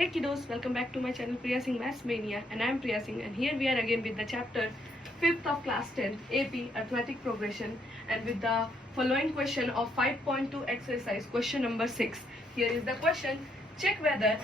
Hey kiddos, welcome back to my channel Priya Singh Maths Mania, and I am Priya Singh, and here we are again with the chapter 5th of class 10 AP Arithmetic Progression, and with the following question of 5.2 exercise question number 6. Here is the question: check whether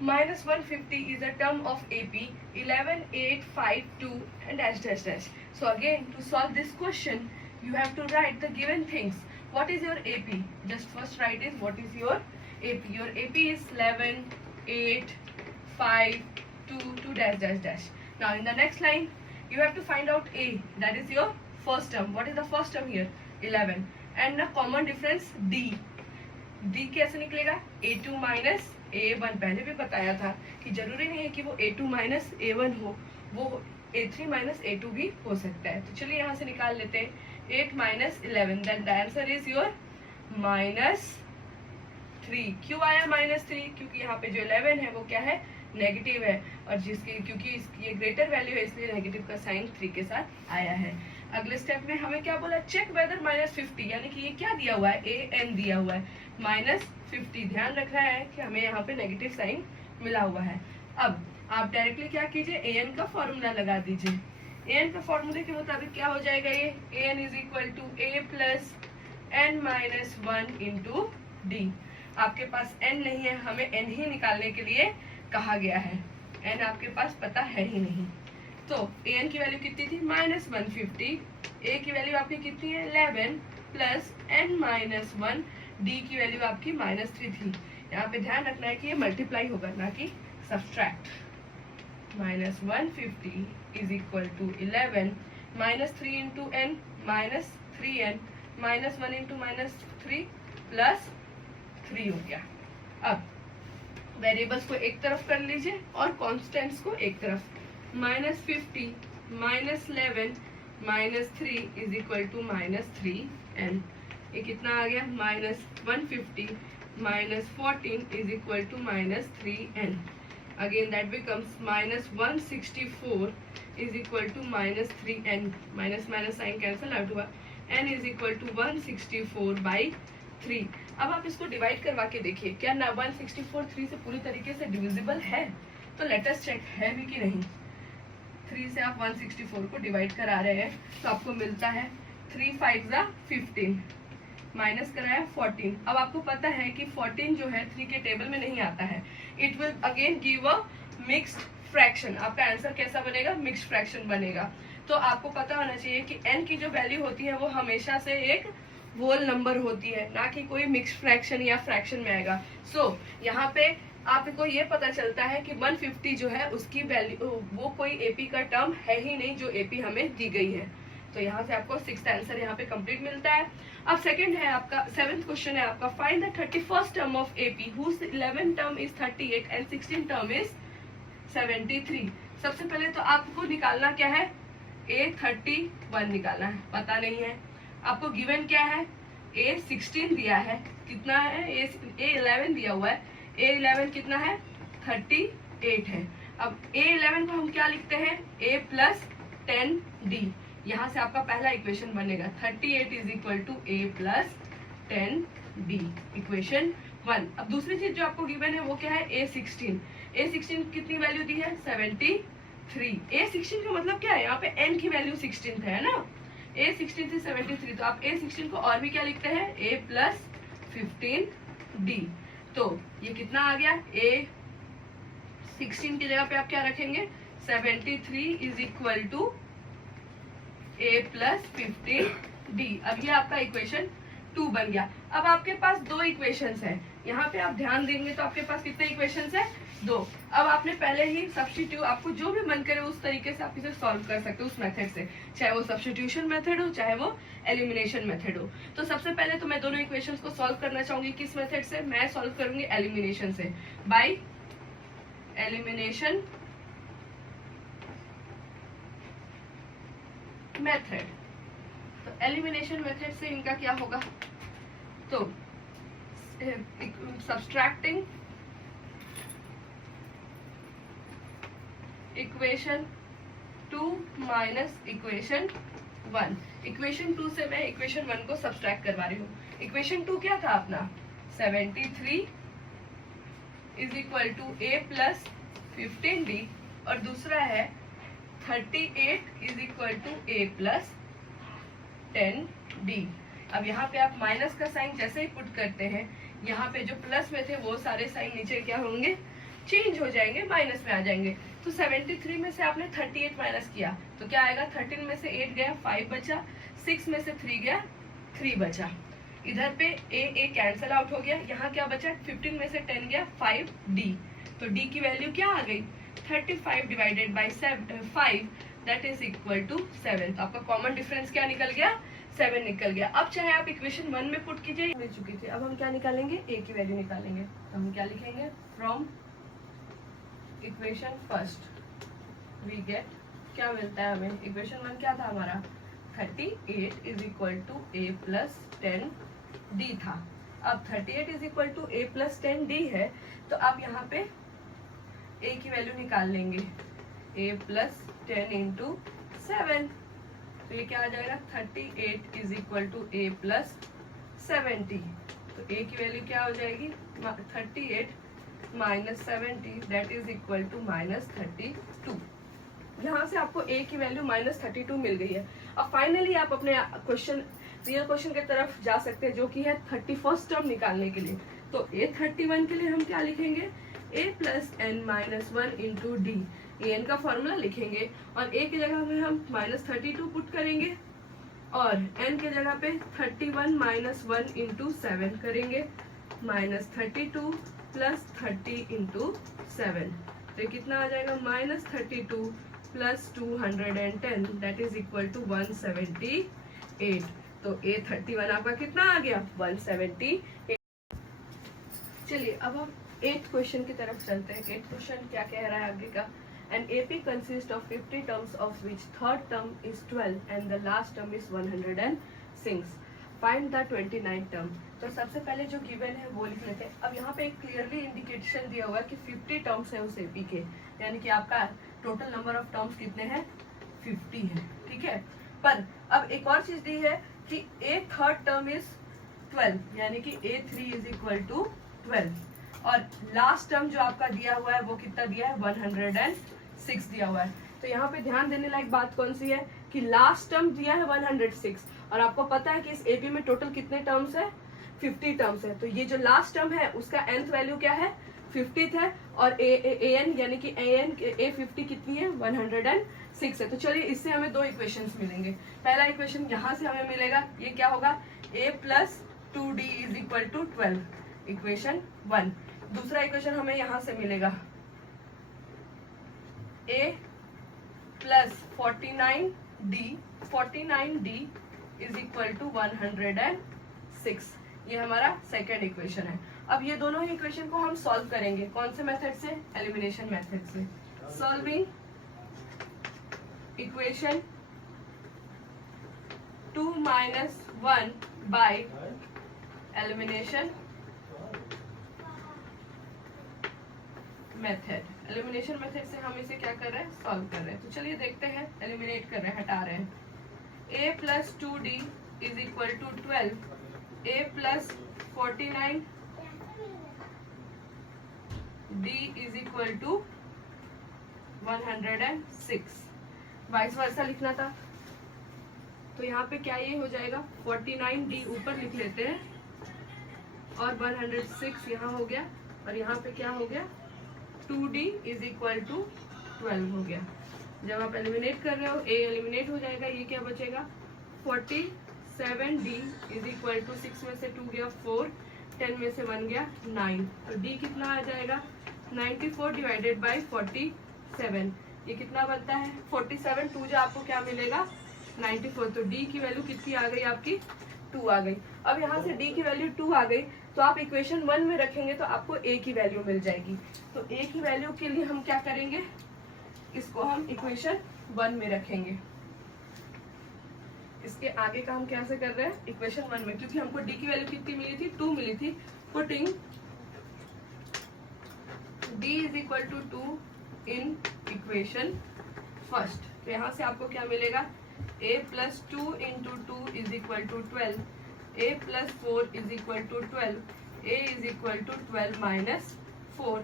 minus 150 is a term of AP 11, 8, 5, 2 and dash dash dash. So again, to solve this question you have to write the given things. What is your AP? Just first write is what is your AP. Your AP is 11, 8, 5, 2, 2 dash dash dash. Now in the next line you have to find out A, that is your first term. What is the first term here? 11. And the common difference D. D कैसे निकलेगा? A2 minus A1. पहले भी बताया था कि जरूरी नहीं है कि वो A2 minus A1 हो, वो A3 minus A2 भी हो सकता है. तो चलिए यहाँ से निकाल लेते हैं. 8 minus 11. Then the answer is your minus 3. क्यों आया माइनस 3? क्योंकि यहाँ पे जो 11 है वो क्या है? नेगेटिव है, और जिसकी क्योंकि ये ग्रेटर वैल्यू है इसलिए नेगेटिव का साइन 3 के साथ आया है. अगले स्टेप में हमें क्या बोला? चेक वेदर माइनस 50, यानी कि ये क्या दिया हुआ है? an दिया हुआ है. माइनस 50 ध्यान रखना है कि हमें यहाँ पे नेगेटिव साइन मिला हुआ है. अब आप डायरेक्टली क्या कीजिए? an का फॉर्मूला लगा दीजिए. an का फॉर्मूले के मुताबिक क्या हो जाएगा? ये an is equal to a plus n minus 1 into d. आपके पास n नहीं है, हमें n ही निकालने के लिए कहा गया है. n आपके पास पता है ही नहीं. तो an की वैल्यू कितनी थी? माइनस 150. a की वैल्यू आपकी कितनी है? 11 प्लस n माइनस 1. d की वैल्यू आपकी माइनस 3 थी. यहाँ पे ध्यान रखना है कि ये मल्टीप्लाई होगा ना कि subtract. Minus 150 is equal to 11 minus 3 into n minus 3n minus 1 into minus 3 plus 3 हो गया. अब वेरिएबल्स को एक तरफ कर लीजिए और कॉन्स्टेंट्स को एक तरफ. Minus 50 minus 11 minus 3 is equal to minus 3n. ये कितना आ गया? Minus 150 minus 14 is equal to minus 3n. Again that becomes minus 164 is equal to minus 3n. Minus minus sign cancel out हुआ. n is equal to 164 by 3. अब आप इसको divide करवा के देखिए, क्या ना 164 3 से पूरी तरीके से डिविजिबल है? तो लेट अस चेक है भी कि नहीं. 3 से आप 164 को डिवाइड करा रहे हैं तो आपको मिलता है 3 5 जा 15 माइनस कराया 14. अब आपको पता है कि 14 जो है 3 के टेबल में नहीं आता है. It will again give a mixed fraction. आपका आंसर कैसा बनेगा? मिक्स्ड फ्रैक्शन बनेगा. तो आपको पता होना चाहिए कि n की जो वैल्यू होती है वो हमेशा से एक होल नंबर होती है, ना कि कोई मिक्स्ड फ्रैक्शन या फ्रैक्शन में आएगा. सो यहाँ पे आपको ये पता चलता है कि 150 जो है उसकी वैल्यू वो कोई एपी का टर्म है ही नहीं जो एपी हमें दी गई है. तो यहाँ से आपको 6th आंसर यहाँ पे कंप्लीट मिलता है. अब सेकंड है आपका 7th क्वेश्चन है आपका. Find the 31st term of AP whose 11th term is 38 and 16th term is 73. सबसे पहले तो आपको निकालना क्या है? A31 निकालना है. पता नहीं है आपको. गिवन क्या है? A16 दिया है. कितना है? A11 दिया हुआ है. A11 कितना है? 38 है. अब A11 को हम क्या लिखते हैं? A plus 10D. यहाँ से आपका पहला इक्वेशन बनेगा 38 is equal to A plus 10D. Equation 1. अब दूसरी चीज जो आपको गिवन है वो क्या है? A16. A16 कितनी वैल्यू दी है? 73. A16 का मतलब क्या है? यहाँ पे n की वैल्यू 16 है ना. A16 थी 73. तो आप A16 को और भी क्या लिखते हैं? A plus 15D. तो ये कितना आ गया? A16 की जगह पे आप क्या रखेंगे? 73 is equal to A plus 15D. अब ये आपका इक्वेशन 2 बन गया. अब आपके पास दो इक्वेशंस है. यहाँ पे आप ध्यान देंगे तो आपके पास कितने इक्वेशंस है? 2. अब आपने पहले ही सब्स्टिट्यूट, आपको जो भी मन करे उस तरीके से आप इसे सॉल्व कर सकते हो उस मेथड से, चाहे वो सब्स्टिट्यूशन मेथड हो चाहे वो एलिमिनेशन मेथड हो. तो सबसे पहले तो मैं दोनों इक्वेशंस को सॉल्व करना चाहूंगी. किस मेथड से? मैं सॉल्व करूंगी एलिमिनेशन से, बाय एलिमिनेशन मेथड. तो एलिमिनेशन मेथड से इनका क्या होगा? तो subtracting equation 2 minus equation 1. Equation 2 से मैं इक्वेशन 1 को सब्सट्रैक्ट करवा रही हूँ. इक्वेशन 2 क्या था अपना? 73 is equal to a plus 15d और दूसरा है 38 is equal to a plus 10d। अब यहाँ पे आप माइनस का साइन जैसे ही पुट करते हैं, यहाँ पे जो प्लस में थे वो सारे साइन नीचे क्या होंगे, चेंज हो जाएंगे, माइनस में आ जाएंगे। तो 73 में से आपने 38 माइनस किया तो क्या आएगा, 13 में से 8 गया 5 बचा, 6 में से 3 गया 3 बचा। इधर पे a कैंसल आउट हो गया, यहाँ क्या बचा, 15 में से 10 गया 5d। तो d की वैल्यू क्या आ गई, 35 divided by 5 that is equal to 7। तो आपका कॉमन डिफरेंस क्या निकल गया, 7 निकल गया। अब चाहे आप इक्वेशन 1 में पुट कीजिए, मिल चुकी थी। अब हम क्या निकालेंगे, a की वैल्यू निकालेंगे। तो हम क्या लिखेंगे, from equation first we get, क्या मिलता है हमें, इक्वेशन 1 क्या था हमारा, 38 is equal to a plus 10d था। अब 38 is equal to a plus 10d है, तो आप यहाँ पे a की वैल्यू निकाल लेंगे, a प्लस 10 इंटू 7। तो ये क्या आ जाएगा, 38 is equal to a plus 70। तो a की वैल्यू क्या हो जाएगी, 38 minus 70 that is equal to minus 32। यहाँ से आपको a की वैल्यू माइनस 32 मिल गई है। अब फाइनली आप अपने क्वेश्चन, रियल क्वेश्चन की तरफ जा सकते हैं, जो कि है 31st टर्म निकालने के लिए। तो a31 के लिए हम क्या लिखेंगे, a plus n minus 1 into d. N का फॉर्मूला लिखेंगे और a की जगह में हम माइनस 32 पुट करेंगे और n के जगह पे 31 माइनस 1 इंटू 7 करेंगे, माइनस 32 प्लस 30 इंटू 7। तो कितना आ जाएगा, minus 32 plus 210 that is equal to 178। तो a31 आपका कितना आ गया, 178। चलिए अब हम 8th क्वेश्चन की तरफ चलते हैं। 8th क्वेश्चन क्या कह रहा है आगे का, N AP consists of 50 terms of which third term is 12 and the last term is 106. Find the 29th term. तो सबसे पहले जो गिवन है वो लिख लेते हैं। अब यहाँ पे एक क्लियरली इंडिकेशन दिया हुआ है कि 50 टर्म्स है उस AP के, यानी कि आपका टोटल नंबर ऑफ टर्म्स कितने हैं, 50 है, ठीक है। पर अब एक और चीज दी है कि a थर्ड टर्म इज 12, यानी कि a3 इज इक्वल टू 12 और लास्ट टर्म जो आपका दिया हुआ है वो कितना दिया है, 106 दिया हुआ है। तो यहाँ पे ध्यान देने लायक बात कौन सी है कि लास्ट टर्म दिया है 106 और आपको पता है कि इस AP में टोटल कितने टर्म्स है, 50 टर्म्स है। तो ये जो लास्ट टर्म है उसका nth वैल्यू क्या है, 50th है और an यानी कि a50 कितनी है, 106 है। तो चलिए इससे हमें दो इक्वेशंस मिलेंगे। पहला इक्वेशन यहाँ से हमें मिलेगा, ये क्या होगा, a plus 2d is equal to 12, equation 1। दूसरा इक्वेशन हमें यहाँ से मिलेगा, a plus 49d is equal to 106। ये हमारा सेकेंड इक्वेशन है। अब ये दोनों ही इक्वेशन को हम सॉल्व करेंगे, कौन से मेथड से, एलिमिनेशन मेथड से। Solving equation 2 minus 1 by elimination method. Elimination method से हम इसे क्या कर रहे हैं, सॉल्व कर रहे हैं। तो चलिए देखते हैं, एलिमिनेट कर रहे हैं, हटा रहे हैं। a plus 2d is equal to 12, a plus 49d is equal to 106। Vice versa लिखना था, तो यहाँ पे क्या ये हो जाएगा, 49d ऊपर लिख लेते हैं और 106 यहाँ हो गया और यहाँ पे क्या हो गया, 2d इज इक्वल टू 12 हो गया। जब आप एलिमिनेट कर रहे हो a एलिमिनेट हो जाएगा, ये क्या बचेगा, 47d इज इक्वल टू 6 में से 2 गया 4, 10 में से 1 गया 9। तो d कितना आ जाएगा, 94 डिवाइडेड बाई 47। ये कितना बनता है, 47, 2 जो आपको क्या मिलेगा, 94। तो d की वैल्यू कितनी आ गई आपकी, 2 आ गई। अब यहाँ से d की वैल्यू 2 आ गई तो आप इक्वेशन 1 में रखेंगे तो आपको a की वैल्यू मिल जाएगी। तो a की वैल्यू के लिए हम क्या करेंगे, इसको हम इक्वेशन 1 में रखेंगे। इसके आगे का हम कैसे कर रहे हैं, इक्वेशन 1 में, क्योंकि हमको d की वैल्यू कितनी मिली थी, 2 मिली थी। Putting d is equal to 2 in equation first. तो यहाँ से आपको क्या मिलेगा, a plus 2 into 2 is equal to 12, a plus 4 is equal to 12, a is equal to 12 minus 4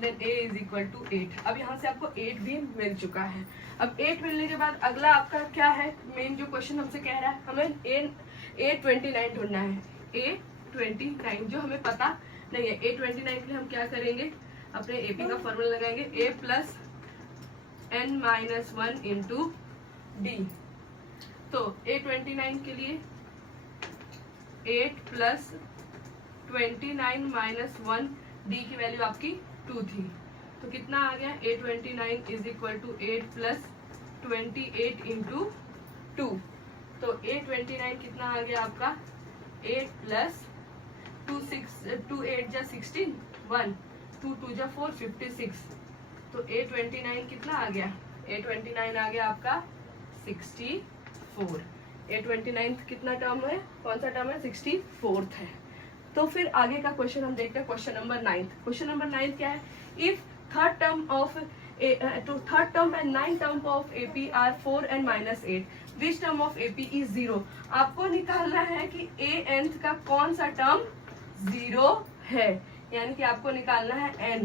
then a is equal to 8। अब यहाँ से आपको 8 भी मिल चुका है। अब 8 मिलने के बाद अगला आपका क्या है, मेन जो क्वेश्चन हमसे कह रहा है, हमें a29 ढूंढना है। a29 जो हमें पता नहीं है। a29 के लिए हम क्या करेंगे, अपने AP का फॉर्मूला लगाएंगे, a plus n minus 1 into d. तो a29 के लिए 8 प्लस 29 माइनस 1 डी की वैल्यू आपकी 2 थी, तो कितना आ गया, a29 is equal to 8 plus 28 into 2। तो a29 कितना आ गया आपका, 8 प्लस 2 8 जा 16, 1 2 2 जा 4 56। तो a29 कितना आ गया, a29 आ गया आपका 64। a29 कितना टर्म है, कौन सा टर्म है, 64th है। तो फिर आगे का क्वेश्चन हम देखते हैं, क्वेश्चन नंबर 9। क्वेश्चन नंबर 9 क्या है, if third term and 9 term of AP are 4 and minus 8, which term of AP is 0। आपको निकालना है कि a का कौन सा टर्म 0 है, यानी कि आपको निकालना है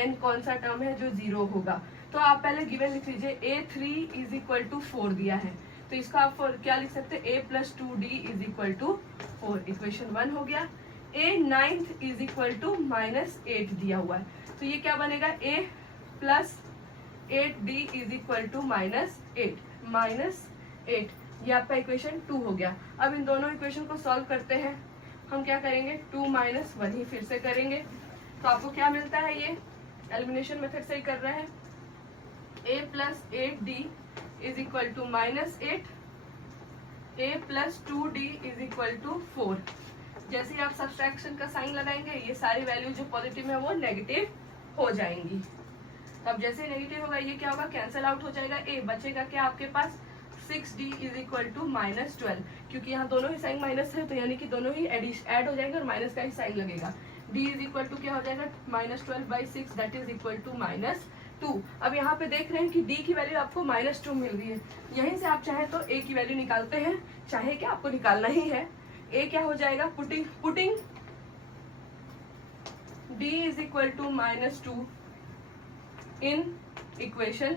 n कौन सा टर्म है जो 0 होगा। तो आप पहले गिवन लिख लीजिए, a3 इज इक्वल टू 4 दिया है, तो इसका आप क्या लिख सकते हैं, a plus 2d is equal to 4, equation 1 हो गया। a9 is equal to minus 8 दिया हुआ है, तो ये क्या बनेगा, a plus 8d is equal to minus 8, ये आपका इक्वेशन 2 हो गया। अब इन दोनों इक्वेशन को सॉल्व करते हैं, हम क्या करेंगे, 2 माइनस 1 ही फिर से करेंगे। तो आपको क्या मिलता है, ये एलिमिनेशन मेथड से ही कर रहे हैं, a plus 8d is equal to minus 8, a plus 2d is equal to 4। जैसे ही आप सब्सट्रैक्शन का साइन लगाएंगे, ये सारी वैल्यू जो पॉजिटिव है वो नेगेटिव हो जाएंगी। तो अब जैसे नेगेटिव होगा, ये क्या होगा, कैंसिल आउट हो जाएगा, a बचेगा क्या आपके पास, 6d is equal to minus 12, क्योंकि यहाँ दोनों ही साइन माइनस है, तो यानी कि दोनों ही ऐड हो जाएंगे और माइनस का ही साइन लगेगा। d इज इक्वल टू क्या हो जाएगा, minus 12/6 that is equal to minus 2। अब यहाँ पे देख रहे हैं कि d की वैल्यू आपको माइनस 2 मिल रही है, यहीं से आप चाहे तो a की वैल्यू निकालते हैं, चाहे क्या आपको निकालना ही है। a क्या हो जाएगा, putting d is equal to minus 2 in equation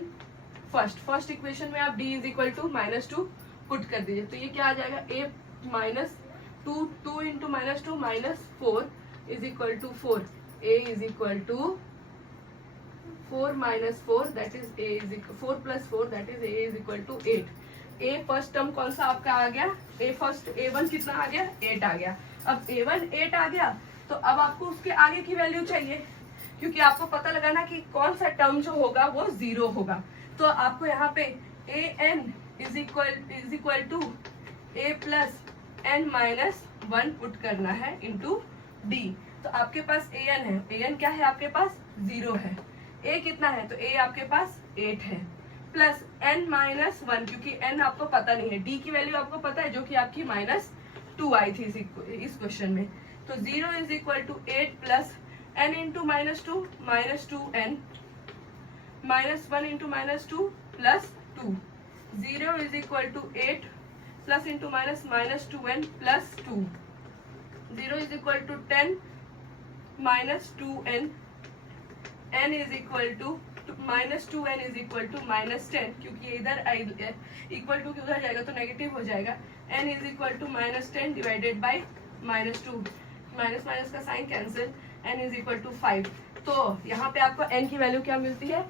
first equation में आप d is equal to minus 2 put कर दीजिए, तो ये क्या आ जाएगा, a minus 2 into minus 2 minus 4 is equal to 4, a is equal to 4 minus 4 that is a is equal 4 plus 4 that is a is equal to 8। a first term कौन सा आपका आ गया, a1 कितना आ गया, 8 आ गया। अब a1 8 आ गया, तो अब आपको उसके आगे की वैल्यू चाहिए, क्योंकि आपको पता लगाना कि कौन सा टर्म जो होगा वो 0 होगा। तो आपको यहाँ पे an is equal to a plus n minus 1 put करना है इंटू d। तो आपके पास an है, an क्या है आपके पास, 0 है, a कितना है, तो a आपके पास 8 है, प्लस n माइनस 1, क्योंकि n आपको पता नहीं है, d की वैल्यू आपको पता है जो कि आपकी माइनस 2 आई थी इस क्वेश्चन में। तो 0 is equal to 8 plus n into minus 2 n minus 1 into minus 2 plus 2। 0 is equal to 8 plus into minus 2n plus 2। 0 is equal to 10 minus 2n, n is equal to minus 2n is equal to minus 10, क्योंकि ये इधर equal to के उधर जाएगा तो negative हो जाएगा। n is equal to minus 10 divided by minus 2, minus minus का sign cancel, n is equal to 5। तो यहाँ पे आपको n की वैल्यू क्या मिलती है,